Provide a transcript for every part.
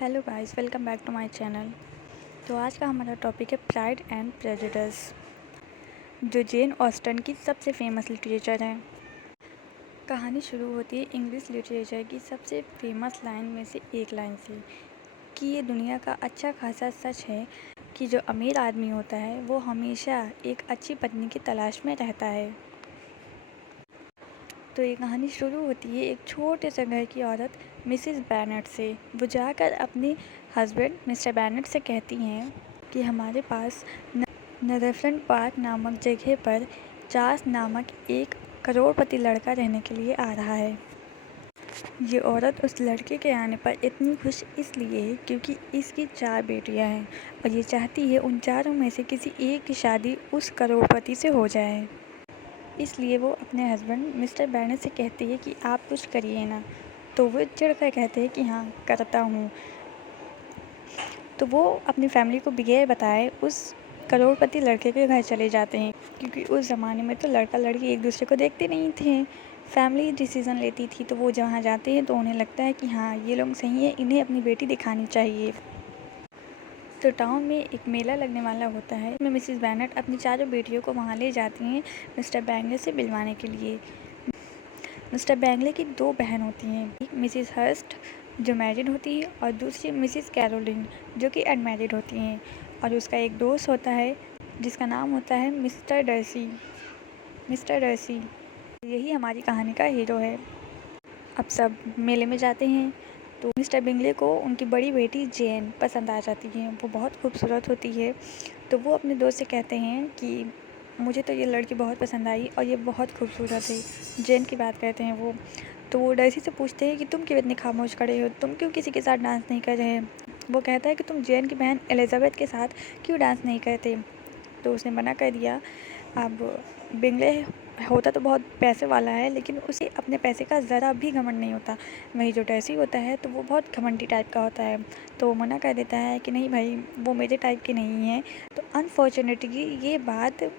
Hello guys, welcome back to my channel. तो आज का हमारा टॉपिक है प्राइड एंड प्रेजुडिस, जो जेन ऑस्टन की सबसे फेमस लिटरेचर है। कहानी शुरू होती है इंग्लिश लिटरेचर की सबसे फेमस लाइन में से एक लाइन से कि ये दुनिया का अच्छा खासा सच है कि जो अमीर आदमी होता है वो हमेशा एक अच्छी पत्नी की तलाश में रहता है। तो ये कहानी शुरू होती है एक छोटे से घर की औरत मिसेस बैनट से। वो जाकर अपने हस्बैंड मिस्टर बैनट से कहती हैं कि हमारे पास नदरफ्रंट पार्क नामक जगह पर चार्ल्स नामक एक करोड़पति लड़का रहने के लिए आ रहा है। ये औरत उस लड़के के आने पर इतनी खुश इसलिए है क्योंकि इसकी 4 बेटियां हैं और ये चाहती है उन चारों में से किसी एक की शादी उस करोड़पति से हो जाए। इसलिए वो अपने हस्बैंड मिस्टर बैनट से कहती है कि आप कुछ करिए ना। तो वो चिढ़कर कहते हैं कि हाँ करता हूँ। तो वो अपनी फैमिली को बगैर बताए उस करोड़पति लड़के के घर चले जाते हैं, क्योंकि उस ज़माने में तो लड़का लड़की एक दूसरे को देखते नहीं थे, फैमिली डिसीज़न लेती थी। तो वो जहाँ जाते हैं तो उन्हें लगता है कि हाँ ये लोग सही है, इन्हें अपनी बेटी दिखानी चाहिए। तो टाउन में एक मेला लगने वाला होता है, इसमें मिसेस बैनट अपनी चारों बेटियों को वहाँ ले जाती हैं मिस्टर बैंगले से मिलवाने के लिए। मिस्टर बैंगले की 2 बहन होती हैं, एक मिसेस हर्स्ट जो मैरिड होती है और दूसरी मिसेस कैरोलिन जो कि अनमैरिड होती हैं। और उसका एक दोस्त होता है जिसका नाम होता है मिस्टर डर्सी। यही हमारी कहानी का हीरो है। अब सब मेले में जाते हैं तो मिस्टर बिंगले को उनकी बड़ी बेटी जेन पसंद आ जाती है। वो बहुत खूबसूरत होती है। तो वो अपने दोस्त से कहते हैं कि मुझे तो ये लड़की बहुत पसंद आई और ये बहुत खूबसूरत है। जेन की बात करते हैं वो। तो वो डर्सी से पूछते हैं कि तुम क्यों इतनी खामोश खड़े हो, तुम क्यों किसी के साथ डांस नहीं कर रहे। वो कहता है कि तुम जेन की बहन एलिजाबेथ के साथ क्यों डांस नहीं करते। तो उसने मना कर दिया। अब बिंगले होता तो बहुत पैसे वाला है, लेकिन उसे अपने पैसे का ज़रा भी घमंड नहीं होता। वही जो डर्सी होता है तो वो बहुत घमंडी टाइप का होता है। तो वो मना कर देता है कि नहीं भाई, वो मेरे टाइप की नहीं है। तो अनफॉर्चुनेटली ये बात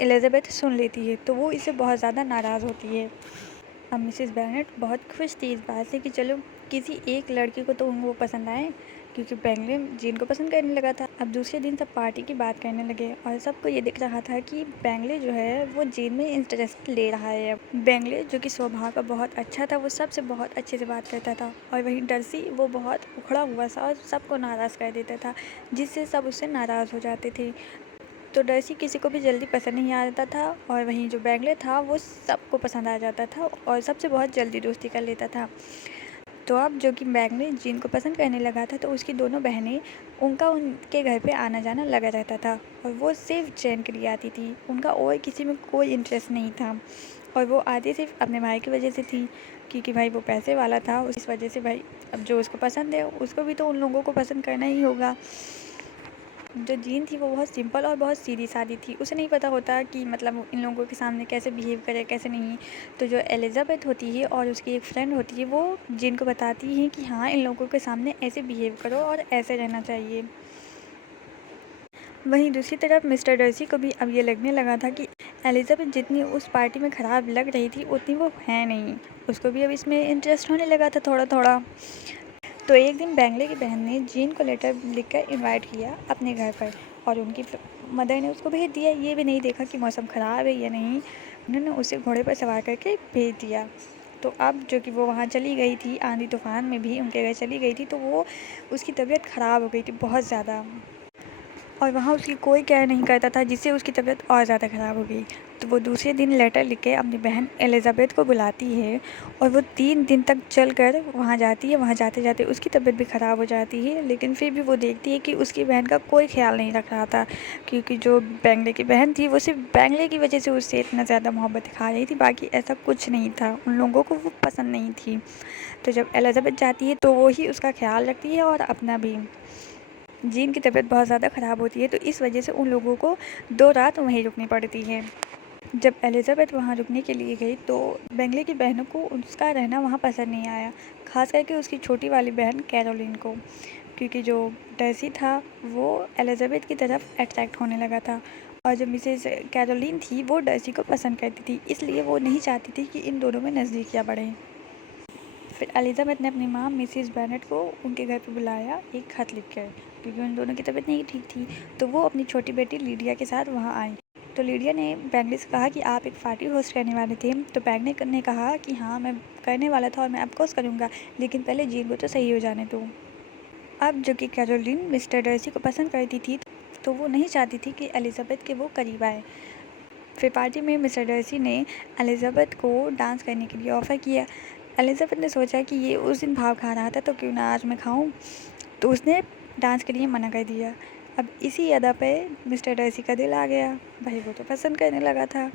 एलिजाबेथ सुन लेती है, तो वो इससे बहुत ज़्यादा नाराज़ होती है। अब मिसेस बेनेट बहुत खुश थी इस बात से कि चलो किसी एक लड़की को तो वो पसंद आए, क्योंकि बैंगले जेन को पसंद करने लगा था। अब दूसरे दिन सब पार्टी की बात करने लगे और सबको ये दिख रहा था कि बैंगले जो है वो जेन में इंटरेस्ट ले रहा है। बैंगले जो कि स्वभाव का बहुत अच्छा था, वो सबसे बहुत अच्छे से बात करता था। और वहीं डर्सी वो बहुत उखड़ा हुआ सा और सबको नाराज़ कर देता था, जिससे सब उससे नाराज़ हो जाते थे। तो डर्सी किसी को भी जल्दी पसंद नहीं आता था और वहीं जो बैंगले था वो सबको पसंद आ जाता था और सबसे बहुत जल्दी दोस्ती कर लेता था। तो अब जो कि बैंगले जेन को पसंद करने लगा था, तो उसकी दोनों बहनें उनके घर पे आना जाना लगा रहता था और वो सिर्फ जेन के लिए आती थी। उनका और किसी में कोई इंटरेस्ट नहीं था और वो आती सिर्फ अपने भाई की वजह से थी, क्योंकि भाई वो पैसे वाला था। उस वजह से भाई अब जो उसको पसंद है उसको भी तो उन लोगों को पसंद करना ही होगा। जो जीन थी वो बहुत सिंपल और बहुत सीधी सादी थी। उसे नहीं पता होता कि मतलब इन लोगों के सामने कैसे बिहेव करे कैसे नहीं। तो जो एलिजाबेथ होती है और उसकी एक फ्रेंड होती है, वो जीन को बताती है कि हाँ इन लोगों के सामने ऐसे बिहेव करो और ऐसे रहना चाहिए। वहीं दूसरी तरफ मिस्टर डर्सी को भी अब ये लगने लगा था कि एलिजाबेथ जितनी उस पार्टी में ख़राब लग रही थी उतनी वो है नहीं। उसको भी अब इसमें इंटरेस्ट होने लगा था थोड़ा थोड़ा। तो एक दिन बैंगले की बहन ने जीन को लेटर लिखकर इनवाइट किया अपने घर पर और उनकी मदर ने उसको भेज दिया। ये भी नहीं देखा कि मौसम ख़राब है या नहीं, उन्होंने उसे घोड़े पर सवार करके भेज दिया। तो अब जो कि वो वहाँ चली गई थी, आंधी तूफान में भी उनके घर चली गई थी, तो वो उसकी तबीयत ख़राब हो गई थी बहुत ज़्यादा और वहाँ उसकी कोई केयर नहीं करता था, जिससे उसकी तबीयत और ज़्यादा ख़राब हो गई। तो वो दूसरे दिन लेटर लिख के अपनी बहन एलिजाबेथ को बुलाती है और वो 3 दिन तक चल कर वहाँ जाती है। वहाँ जाते जाते उसकी तबीयत भी ख़राब हो जाती है, लेकिन फिर भी वो देखती है कि उसकी बहन का कोई ख्याल नहीं रख रहा था, क्योंकि जो बैंगले की बहन थी वो सिर्फ बैंगले की वजह से उससे इतना ज़्यादा मोहब्बत दिखा रही थी, बाकी ऐसा कुछ नहीं था। उन लोगों को वो पसंद नहीं थी। तो जब एलिजाबेथ जाती है तो वो ही उसका ख्याल रखती है और अपना भी। जीन की तबीयत बहुत ज़्यादा ख़राब होती है, तो इस वजह से उन लोगों को 2 रात वहीं रुकनी पड़ती है। जब एलिजाबेथ वहाँ रुकने के लिए गई तो बैंगले की बहनों को उसका रहना वहाँ पसंद नहीं आया, ख़ास करके उसकी छोटी वाली बहन कैरोलिन को, क्योंकि जो डर्सी था वो एलिजाबेथ की तरफ अट्रैक्ट होने लगा था और जो मिसेस कैरोलिन थी वो डर्सी को पसंद करती थी, इसलिए वो नहीं चाहती थी कि इन दोनों में नज़दीकियाँ बढ़ें। फिर एलिज़ाबेथ ने अपनी माँ मिसिस बेनेट को उनके घर पे बुलाया एक खत लिखकर, क्योंकि उन दोनों की तबीयत नहीं ठीक थी। तो वो अपनी छोटी बेटी लीडिया के साथ वहाँ आई। तो लीडिया ने बैंगले से कहा कि आप एक पार्टी होस्ट करने वाले थे। तो बैंगले ने कहा कि हाँ, मैं करने वाला था और मैं ऑफकोर्स करूँगा, लेकिन पहले जीन को तो सही हो जाने दो। अब जो कि कैरोलिन मिस्टर डर्सी को पसंद करती थी, तो वो नहीं चाहती थी कि एलिज़ाबेथ के वो करीब आए। फिर पार्टी में मिस्टर डर्सी ने एलिज़ाबेथ को डांस करने के लिए ऑफ़र किया। एलिज़ाबेथ ने सोचा कि ये उस दिन भाव खा रहा था, तो क्यों ना आज मैं खाऊं। तो उसने डांस के लिए मना कर दिया। अब इसी अदा पे मिस्टर डर्सी का दिल आ गया, भाई वो तो पसंद करने लगा था।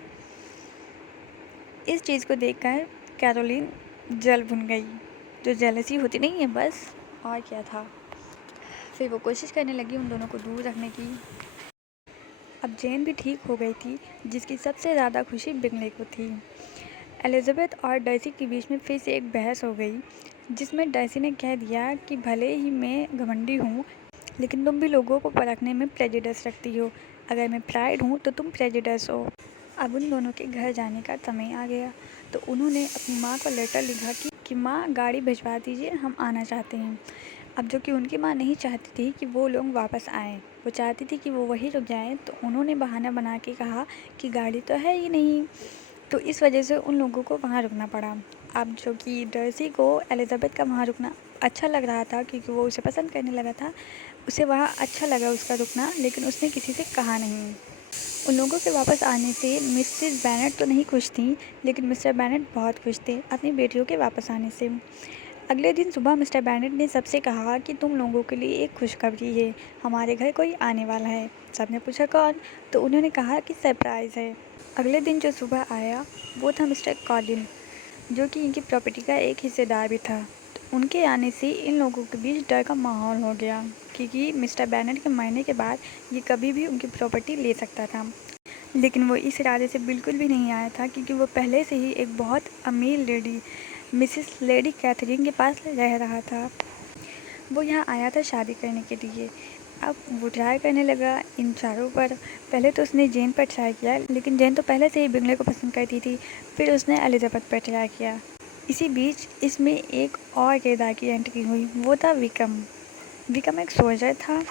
इस चीज़ को देखकर कैरोलिन जल भुन गई। जो जेलसी होती नहीं है बस, और क्या था। फिर वो कोशिश करने लगी उन दोनों को दूर रखने की। अब जेन भी ठीक हो गई थी, जिसकी सबसे ज़्यादा खुशी बिंगले को थी। एलिज़ाबेथ और डर्सी के बीच में फिर से एक बहस हो गई, जिसमें डर्सी ने कह दिया कि भले ही मैं घमंडी हूँ, लेकिन तुम भी लोगों को परखने में प्रेजुडिस रखती हो। अगर मैं प्राइड हूँ तो तुम प्रेजुडिस हो। अब उन दोनों के घर जाने का समय आ गया, तो उन्होंने अपनी माँ को लेटर लिखा कि माँ गाड़ी भिजवा दीजिए, हम आना चाहते हैं। अब जो कि उनकी माँ नहीं चाहती थी कि वो लोग वापस आएँ, वो चाहती थी कि वो वहीं रुक जाएँ। तो उन्होंने बहाना बना के कहा कि गाड़ी तो है ही नहीं। तो इस वजह से उन लोगों को वहाँ रुकना पड़ा। अब जो कि डर्सी को एलिज़ाबेथ का वहाँ रुकना अच्छा लग रहा था, क्योंकि वो उसे पसंद करने लगा था। उसे वहाँ अच्छा लगा उसका रुकना, लेकिन उसने किसी से कहा नहीं। उन लोगों के वापस आने से मिसेस बेनेट तो नहीं खुश थी, लेकिन मिस्टर बेनेट बहुत खुश थे अपनी बेटियों के वापस आने से। अगले दिन सुबह मिस्टर बेनेट ने सबसे कहा कि तुम लोगों के लिए एक खुशखबरी है, हमारे घर कोई आने वाला है। सबने पूछा कौन, तो उन्होंने कहा कि सरप्राइज़ है। अगले दिन जो सुबह आया वो था मिस्टर कॉलिन, जो कि इनकी प्रॉपर्टी का एक हिस्सेदार भी था। तो उनके आने से इन लोगों के बीच डर का माहौल हो गया, क्योंकि मिस्टर बेनेट के मरने के बाद ये कभी भी उनकी प्रॉपर्टी ले सकता था। लेकिन वो इस इरादे से बिल्कुल भी नहीं आया था, क्योंकि वो पहले से ही एक बहुत अमीर लेडी मिसिस लेडी कैथरीन के पास रह रहा था। वो यहाँ आया था शादी करने के लिए। अब वो ट्राई करने लगा इन चारों पर। पहले तो उसने जेन पर ट्राई किया, लेकिन जेन तो पहले से ही बिंगले को पसंद करती थी। फिर उसने एलिज़ाबेथ पर ट्राई किया। इसी बीच इसमें एक और किरदार की एंट्री हुई, वो था विक्रम। विक्रम एक सोल्जर था,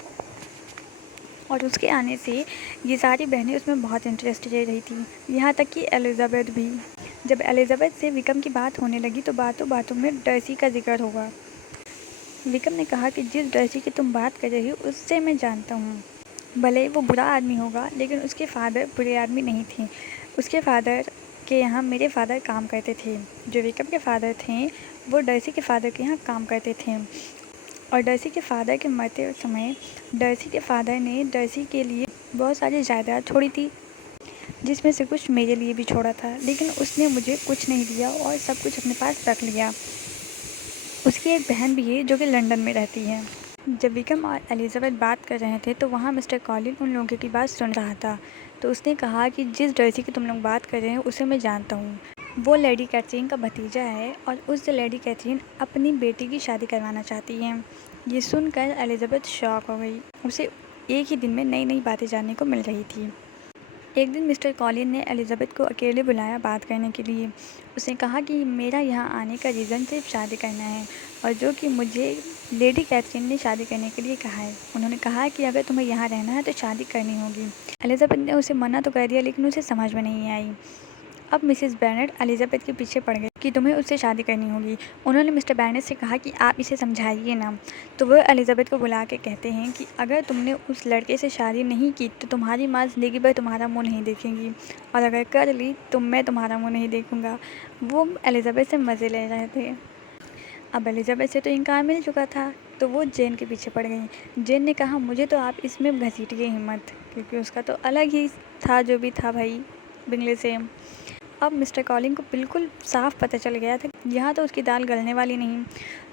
और उसके आने से ये सारी बहनें उसमें बहुत इंटरेस्टेड रही थी, यहाँ तक कि एलिज़ाबेथ भी। जब एलिज़ाबेथ से विक्रम की बात होने लगी, तो बातों बातों में डर्सी का जिक्र होगा। विक्रम ने कहा कि जिस डर्सी की तुम बात कर रही हो उससे मैं जानता हूँ। भले वो बुरा आदमी होगा, लेकिन उसके फादर बुरे आदमी नहीं थे। उसके फादर के यहाँ मेरे फादर काम करते थे। जो विक्रम के फादर थे वो डर्सी के फादर के यहाँ काम करते थे। और डर्सी के फादर के मरते समय डर्सी के फादर ने डर्सी के लिए बहुत सारी जायदाद छोड़ी थी, जिसमें से कुछ मेरे लिए भी छोड़ा था, लेकिन उसने मुझे कुछ नहीं दिया और सब कुछ अपने पास रख लिया। उसकी एक बहन भी है जो कि लंदन में रहती है। जब विक्रम और एलिज़ाबेथ बात कर रहे थे, तो वहाँ मिस्टर कॉलिन उन लोगों की बात सुन रहा था। तो उसने कहा कि जिस डर्सी की तुम लोग बात कर रहे हैं उसे मैं जानता हूँ। वो लेडी कैथरीन का भतीजा है, और उस लेडी कैथरीन अपनी बेटी की शादी करवाना चाहती है। ये सुनकर एलिज़ाबेथ शॉक हो गई। उसे एक ही दिन में नई नई बातें जानने को मिल रही थी। एक दिन मिस्टर कॉलिन ने एलिज़ाबेथ को अकेले बुलाया बात करने के लिए। उसने कहा कि मेरा यहाँ आने का रीज़न सिर्फ शादी करना है, और जो कि मुझे लेडी कैथरीन ने शादी करने के लिए कहा है। उन्होंने कहा कि अगर तुम्हें यहाँ रहना है तो शादी करनी होगी। एलिज़ाबेथ ने उसे मना तो कर दिया, लेकिन उसे समझ में नहीं आई। अब मिसेस बेनेट एलिज़ाबेथ के पीछे पड़ गई कि तुम्हें उससे शादी करनी होगी। उन्होंने मिस्टर बेनेट से कहा कि आप इसे समझाइए ना। तो वो एलिज़ाबेथ को बुला के कहते हैं कि अगर तुमने उस लड़के से शादी नहीं की तो तुम्हारी माँ ज़िंदगी भर तुम्हारा मुँह नहीं देखेंगी, और अगर कर ली तो मैं तुम्हारा मुँह नहीं देखूँगा। वो एलिज़ाबेथ से मज़े ले रहे थे। अब एलिज़ाबेथ से तो इनकार मिल चुका था, तो वो जेन के पीछे पड़ गई। जेन ने कहा मुझे तो आप इसमें घसीटिए हिम्मत, क्योंकि उसका तो अलग ही था जो भी था भाई बिंगले से। अब मिस्टर कॉलिन को बिल्कुल साफ पता चल गया था यहाँ तो उसकी दाल गलने वाली नहीं।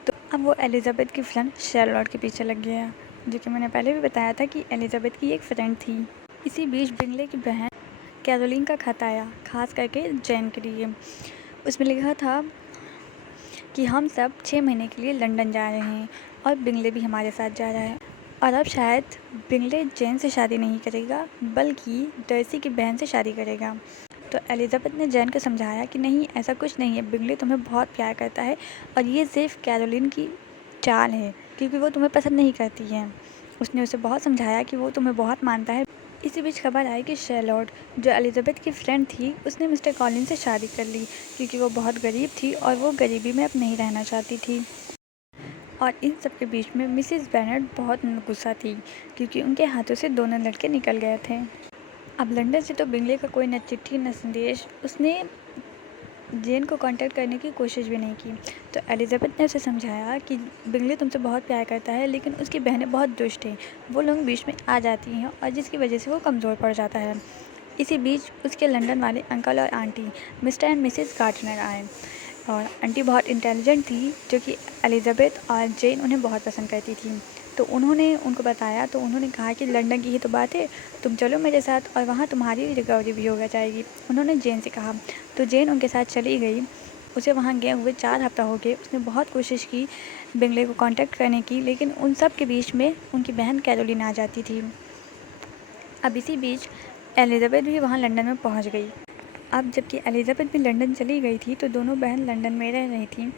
तो अब वो एलिज़ाबेथ की फ्रेंड शर्लॉट के पीछे लग गया, जो कि मैंने पहले भी बताया था कि एलिज़ाबेथ की एक फ्रेंड थी। इसी बीच बिंगले की बहन कैरोलिन का खत आया, खास करके जेन के लिए। उसमें लिखा था कि हम सब 6 महीने के लिए लंदन जा रहे हैं, और बिंगले भी हमारे साथ जा रहा है। और अब शायद बिंगले जेन से शादी नहीं करेगा, बल्कि डर्सी की बहन से शादी करेगा। तो एलिज़ाबेथ ने जैन को समझाया कि नहीं, ऐसा कुछ नहीं है, बिंगले तुम्हें बहुत प्यार करता है और ये सिर्फ कैरोलिन की चाल है, क्योंकि वो तुम्हें पसंद नहीं करती है। उसने उसे बहुत समझाया कि वो तुम्हें बहुत मानता है। इसी बीच खबर आई कि शैरलॉट, जो एलिज़ाबेथ की फ्रेंड थी, उसने मिस्टर कॉलिन से शादी कर ली, क्योंकि वो बहुत गरीब थी और वो गरीबी में अब नहीं रहना चाहती थी। और इन सब के बीच में मिसेस बेनेट बहुत गुस्सा थी, क्योंकि उनके हाथों से दोनों लड़के निकल गए थे। अब लंदन से तो बिंगले का कोई न चिट्ठी न संदेश। उसने जेन को कांटेक्ट करने की कोशिश भी नहीं की। तो एलिज़ाबेथ ने उसे समझाया कि बिंगले तुमसे बहुत प्यार करता है, लेकिन उसकी बहनें बहुत दुष्ट हैं, वो लोग बीच में आ जाती हैं और जिसकी वजह से वो कमज़ोर पड़ जाता है। इसी बीच उसके लंदन वाले अंकल और aunty mister and Mrs Gardner आए, और आंटी बहुत इंटेलिजेंट थी, जो कि एलिज़ाबेथ और जेन उन्हें बहुत पसंद करती थी। तो उन्होंने उनको बताया, तो उन्होंने कहा कि लंदन की ही तो बात है, तुम चलो मेरे साथ और वहाँ तुम्हारी रिकवरी भी हो जाएगी। उन्होंने जेन से कहा, तो जेन उनके साथ चली गई। उसे वहाँ गए हुए 4 हफ्ता हो गए। उसने बहुत कोशिश की बिंगले को कांटेक्ट करने की, लेकिन उन सब के बीच में उनकी बहन कैरोलिन आ जाती थी। अब इसी बीच एलिज़ाबेथ भी वहाँ लंदन में पहुँच गई। अब जबकि एलिज़ाबेथ भी लंदन चली गई थी, तो दोनों बहन लंदन में रह रही थी।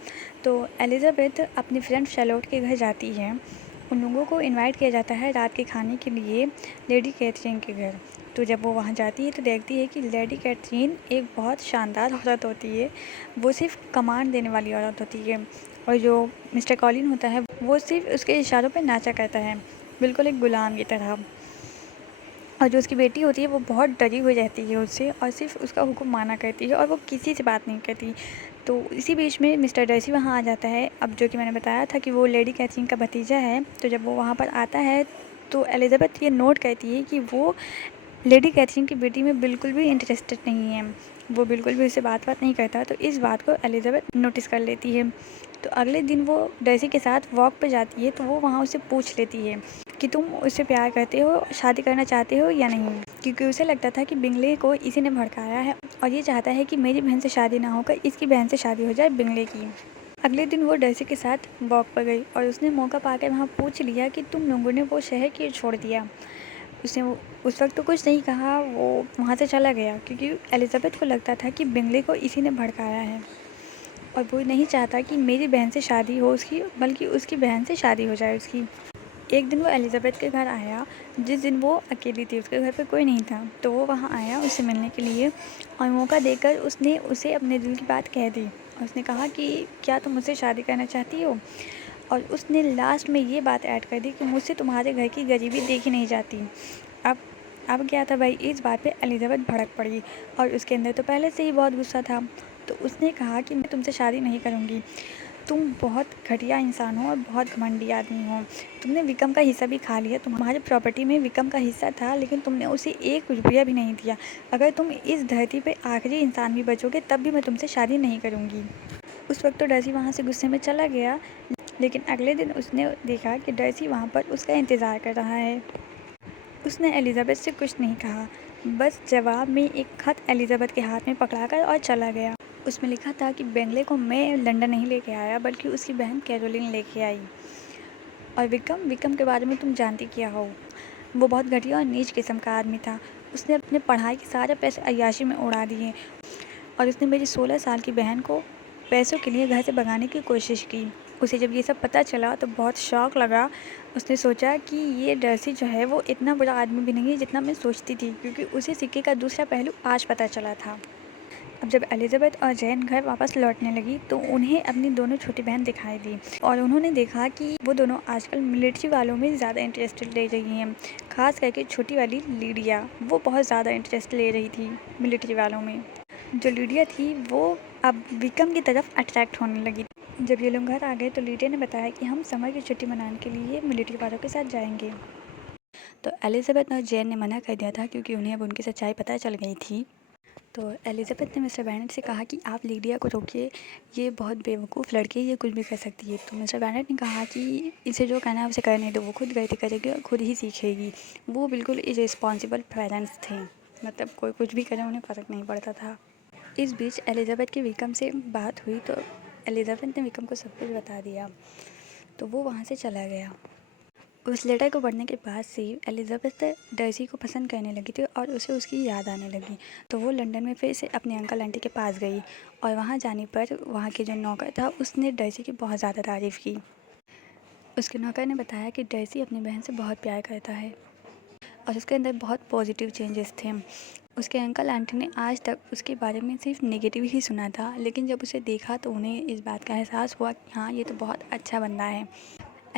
तो एलिज़ाबेथ अपनी फ्रेंड शैरलॉट के घर जाती है। उन लोगों को इनवाइट किया जाता है रात के खाने के लिए लेडी कैथरीन के घर। तो जब वो वहाँ जाती है तो देखती है कि लेडी कैथरीन एक बहुत शानदार औरत होती है। वो सिर्फ कमांड देने वाली औरत होती है, और जो मिस्टर कॉलिन होता है वो सिर्फ उसके इशारों पर नाचा करता है, बिल्कुल एक गुलाम की तरह। और जो उसकी बेटी होती है वो बहुत डरी हुई रहती है उससे, और सिर्फ उसका हुक्म माना करती है, और वो किसी से बात नहीं करती। तो इसी बीच में मिस्टर डर्सी वहाँ आ जाता है। अब जो कि मैंने बताया था कि वो लेडी कैथरीन का भतीजा है, तो जब वो वहाँ पर आता है तो एलिज़ाबेथ ये नोट करती है कि वो लेडी कैथरीन की बेटी में बिल्कुल भी इंटरेस्टेड नहीं है, वो बिल्कुल भी उससे बात नहीं करता। तो इस बात को एलिज़ाबेथ नोटिस कर लेती है। तो अगले दिन वो डर्सी के साथ वॉक पर जाती है, तो वो वहाँ उससे पूछ लेती है कि तुम उससे प्यार करते हो, शादी करना चाहते हो या नहीं, क्योंकि उसे लगता था कि बिंगले को इसी ने भड़काया है और ये चाहता है कि मेरी बहन से शादी ना होकर इसकी बहन से शादी हो जाए बिंगले की। अगले दिन वो डर्सी के साथ वॉक पर गई और उसने मौका पाकर वहाँ पूछ लिया कि तुम लोगों ने वो शहर क्यों छोड़ दिया। उसने उस वक्त तो कुछ नहीं कहा, वो वहाँ से चला गया, क्योंकि एलिज़ाबेथ को लगता था कि बिंगले को इसी ने भड़काया है और वो नहीं चाहता कि मेरी बहन से शादी हो उसकी, बल्कि उसकी बहन से शादी हो जाए उसकी। एक दिन वो एलिज़ाबेथ के घर आया, जिस दिन वो अकेली थी, उसके घर पे कोई नहीं था। तो वो वहाँ आया उससे मिलने के लिए, और मौका देकर उसने उसे अपने दिल की बात कह दी। और उसने कहा कि क्या तुम मुझसे शादी करना चाहती हो। और उसने लास्ट में ये बात ऐड कर दी कि मुझसे तुम्हारे घर की गरीबी देखी नहीं जाती। अब अब क्या था भाई, इस बात पे एलिज़ाबेथ भड़क पड़ी, और उसके अंदर तो पहले से ही बहुत गुस्सा था। तो उसने कहा कि मैं तुमसे शादी नहीं करूँगी, तुम बहुत घटिया इंसान हो और बहुत घमंडी आदमी हो। तुमने विक्रम का हिस्सा भी खा लिया, तुम्हारी प्रॉपर्टी में विक्रम का हिस्सा था, लेकिन तुमने उसे 1 रुपया भी नहीं दिया। अगर तुम इस धरती पे आखिरी इंसान भी बचोगे तब भी मैं तुमसे शादी नहीं करूँगी। उस वक्त तो डर्सी वहाँ से गुस्से में चला गया, लेकिन अगले दिन उसने देखा कि डर्सी वहाँ पर उसका इंतज़ार कर रहा है। उसने एलिज़ाबेथ से कुछ नहीं कहा, बस जवाब में एक खत एलिज़ाबेथ के हाथ में पकड़ाकर और चला गया। उसमें लिखा था कि बेंगले को मैं लंदन नहीं लेके आया, बल्कि उसकी बहन कैरोलिन लेके आई। और विक्रम के बारे में तुम जानती क्या हो, वो बहुत घटिया और नीच किस्म का आदमी था। उसने अपने पढ़ाई के सारे पैसे अय्याशी में उड़ा दिए, और उसने मेरी 16 साल की बहन को पैसों के लिए घर से भगाने की कोशिश की। उसे जब ये सब पता चला तो बहुत शौक लगा। उसने सोचा कि ये डर्सी जो है वो इतना बुरा आदमी भी नहीं है जितना मैं सोचती थी, क्योंकि उसे सिक्के का दूसरा पहलू आज पता चला था। अब जब एलिज़ाबेथ और जैन घर वापस लौटने लगी तो उन्हें अपनी दोनों छोटी बहन दिखाई दी, और उन्होंने देखा कि वो दोनों आजकल मिलिट्री वालों में ज़्यादा इंटरेस्ट ले रही हैं। खास करके छोटी वाली लीडिया, वो बहुत ज़्यादा इंटरेस्ट ले रही थी मिलिट्री वालों में। जो लीडिया थी वो अब विक्रम की तरफ अट्रैक्ट होने लगी। जब ये लोग घर आ गए तो लीडिया ने बताया कि हम समर की छुट्टी मनाने के लिए मिलिट्री वालों के साथ जाएंगे। तो एलिज़ाबेथ और जैन ने मना कर दिया था, क्योंकि उन्हें अब उनकी सच्चाई पता चल गई थी। तो एलिज़ाबेथ ने मिस्टर बेनेट से कहा कि आप लीडिया को रोकिए, ये बहुत बेवकूफ़ लड़की है, ये कुछ भी कर सकती है। तो मिस्टर बेनेट ने कहा कि इसे जो करना है उसे करने दो, वो खुद गलती करेगी और खुद ही सीखेगी। वो बिल्कुल इररिस्पॉन्सिबल पेरेंट्स थे, मतलब कोई कुछ भी करे उन्हें फ़र्क नहीं पड़ता था। इस बीच एलिज़ाबेथ की विक्रम से बात हुई, तो एलिज़ाबेथ ने विक्रम को सब कुछ बता दिया, तो वो वहाँ से चला गया। उस लेटर को पढ़ने के बाद से एलिज़ाबेथ डर्सी को पसंद करने लगी थी और उसे उसकी याद आने लगी। तो वो लंदन में फिर से अपने अंकल आंटी के पास गई और वहाँ जाने पर वहाँ के जो नौकर था उसने डर्सी की बहुत ज़्यादा तारीफ़ की। उसके नौकर ने बताया कि डर्सी अपनी बहन से बहुत प्यार करता है और उसके अंदर बहुत पॉजिटिव चेंजेस थे। उसके अंकल आंटी ने आज तक उसके बारे में सिर्फ नेगेटिव ही सुना था, लेकिन जब उसे देखा तो उन्हें इस बात का एहसास हुआ कि हाँ, ये तो बहुत अच्छा बंदा है।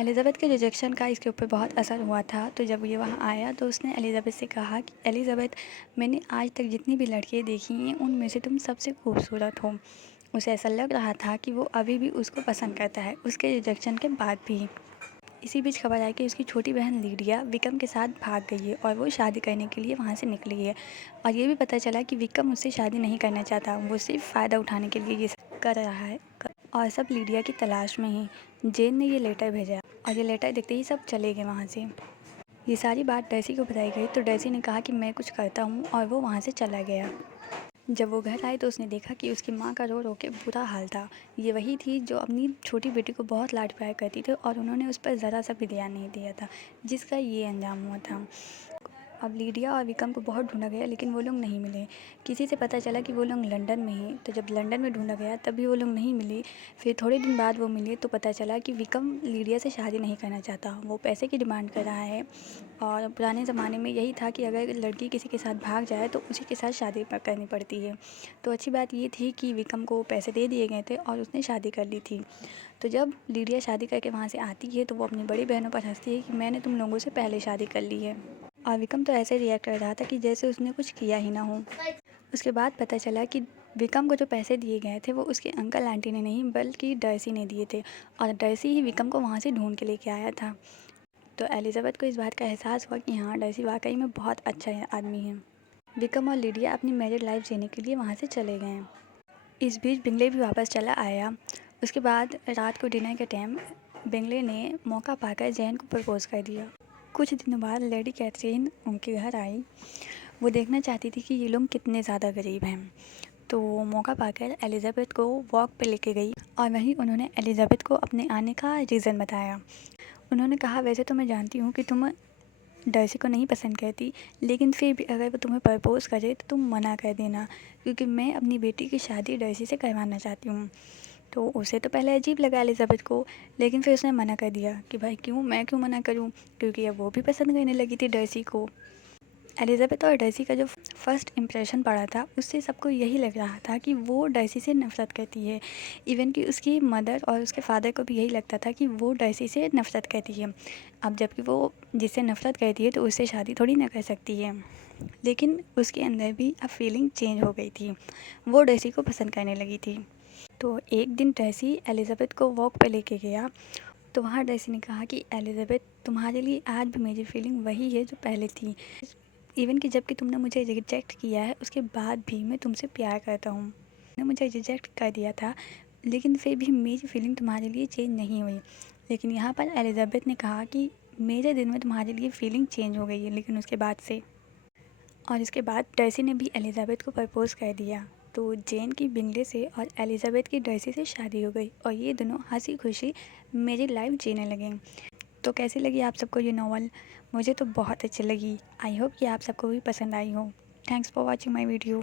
एलिज़ाबेथ के रिजेक्शन का इसके ऊपर बहुत असर हुआ था। तो जब ये वहाँ आया तो उसने एलिज़ाबेथ से कहा कि एलिज़ाबेथ, मैंने आज तक जितनी भी लड़कियाँ देखी हैं उनमें से तुम सबसे खूबसूरत हो। उसे ऐसा लग रहा था कि वो अभी भी उसको पसंद करता है, उसके रिजेक्शन के बाद भी। इसी बीच खबर आई कि उसकी छोटी बहन लीडिया विक्रम के साथ भाग गई है और वो शादी करने के लिए वहाँ से निकली है। और ये भी पता चला कि विक्रम उससे शादी नहीं करना चाहता, वो सिर्फ फ़ायदा उठाने के लिए ये सब कर रहा है। और सब लीडिया की तलाश में ही जेन ने ये लेटर भेजा और ये लेटर देखते ही सब चले गए वहाँ से। ये सारी बात डर्सी को बताई गई तो डर्सी ने कहा कि मैं कुछ करता हूँ और वो वहाँ से चला गया। जब वो घर आई तो उसने देखा कि उसकी माँ का रो रो के बुरा हाल था। ये वही थी जो अपनी छोटी बेटी को बहुत लाड प्यार करती थी और उन्होंने उस पर ज़रा सा भी ध्यान नहीं दिया था, जिसका ये अंजाम हुआ था। अब लीडिया और विक्रम को बहुत ढूंढा गया लेकिन वो लोग नहीं मिले। किसी से पता चला कि वो लोग लंदन में हैं, तो जब लंदन में ढूंढा गया तब भी वो लोग नहीं मिले। फिर थोड़े दिन बाद वो मिले तो पता चला कि विक्रम लीडिया से शादी नहीं करना चाहता, वो पैसे की डिमांड कर रहा है। और पुराने ज़माने में यही था कि अगर लड़की किसी के साथ भाग जाए तो उसी के साथ शादी करनी पड़ती है। तो अच्छी बात ये थी कि विक्रम को पैसे दे दिए गए थे और उसने शादी कर ली थी। तो जब लीडिया शादी करके वहाँ से आती है तो वो अपनी बड़ी बहनों पर हंसती है कि मैंने तुम लोगों से पहले शादी कर ली है। और विक्रम तो ऐसे रिएक्ट कर रहा था कि जैसे उसने कुछ किया ही ना हो। उसके बाद पता चला कि विक्रम को जो पैसे दिए गए थे वो उसके अंकल आंटी ने नहीं बल्कि डर्सी ने दिए थे और डर्सी ही विक्रम को वहाँ से ढूंढ के लेके आया था। तो एलिज़ाबेथ को इस बात का एहसास हुआ कि हाँ, डर्सी वाकई में बहुत अच्छा आदमी है। विक्रम और लीडिया अपनी मैरिड लाइफ जीने के लिए वहाँ से चले गए। इस बीच बिंगले भी वापस चला आया। उसके बाद रात को डिनर के टाइम बिंगले ने मौका पाकर जैन को प्रपोज़ कर दिया। कुछ दिनों बाद लेडी कैथरीन उनके घर आई। वो देखना चाहती थी कि ये लोग कितने ज़्यादा गरीब हैं। तो मौका पाकर एलिज़ाबेथ को वॉक पे लेके गई और वहीं उन्होंने एलिज़ाबेथ को अपने आने का रीज़न बताया। उन्होंने कहा, वैसे तो मैं जानती हूँ कि तुम डर्सी को नहीं पसंद करती, लेकिन फिर भी अगर वो तुम्हें प्रपोज़ करे तो तुम मना कर देना, क्योंकि मैं अपनी बेटी की शादी डर्सी से करवाना चाहती हूँ। तो उसे तो पहले अजीब लगा एलिज़ाबेथ को, लेकिन फिर उसने मना कर दिया कि भाई क्यों, मैं क्यों मना करूँ, क्योंकि अब वो भी पसंद करने लगी थी डर्सी को। एलिज़ाबेथ और डर्सी का जो फर्स्ट इम्प्रेशन पड़ा था उससे सबको यही लग रहा था कि वो डर्सी से नफ़रत करती है। इवन कि उसकी मदर और उसके फादर को भी यही लगता था कि वो डर्सी से नफ़रत करती है। अब जबकि वो जिससे नफ़रत करती है तो उससे शादी थोड़ी ना कर सकती है। लेकिन उसके अंदर भी अब फीलिंग चेंज हो गई थी, वो डर्सी को पसंद करने लगी थी। तो एक दिन डर्सी एलिज़ाबेथ को वॉक पे लेके गया तो वहाँ डर्सी ने कहा कि एलिज़ाबेथ, तुम्हारे लिए आज भी मेरी फीलिंग वही है जो पहले थी। इवन कि जबकि तुमने मुझे रिजेक्ट किया है उसके बाद भी मैं तुमसे प्यार करता हूँ। तुमने मुझे रिजेक्ट कर दिया था लेकिन फिर भी मेरी फीलिंग तुम्हारे लिए चेंज नहीं हुई। लेकिन यहाँ पर एलिज़ाबेथ ने कहा कि मेरे दिल में तुम्हारे लिए फीलिंग चेंज हो गई है, लेकिन उसके बाद से। और इसके बाद डर्सी ने भी एलिज़ाबेथ को प्रपोज़ कर दिया। तो जेन की बिंगले से और एलिज़ाबेथ की डर्सी से शादी हो गई और ये दोनों हंसी खुशी मेरी लाइफ जीने लगे। तो कैसी लगी आप सबको ये नॉवल? मुझे तो बहुत अच्छी लगी। आई होप कि आप सबको भी पसंद आई हो। Thanks for watching my video.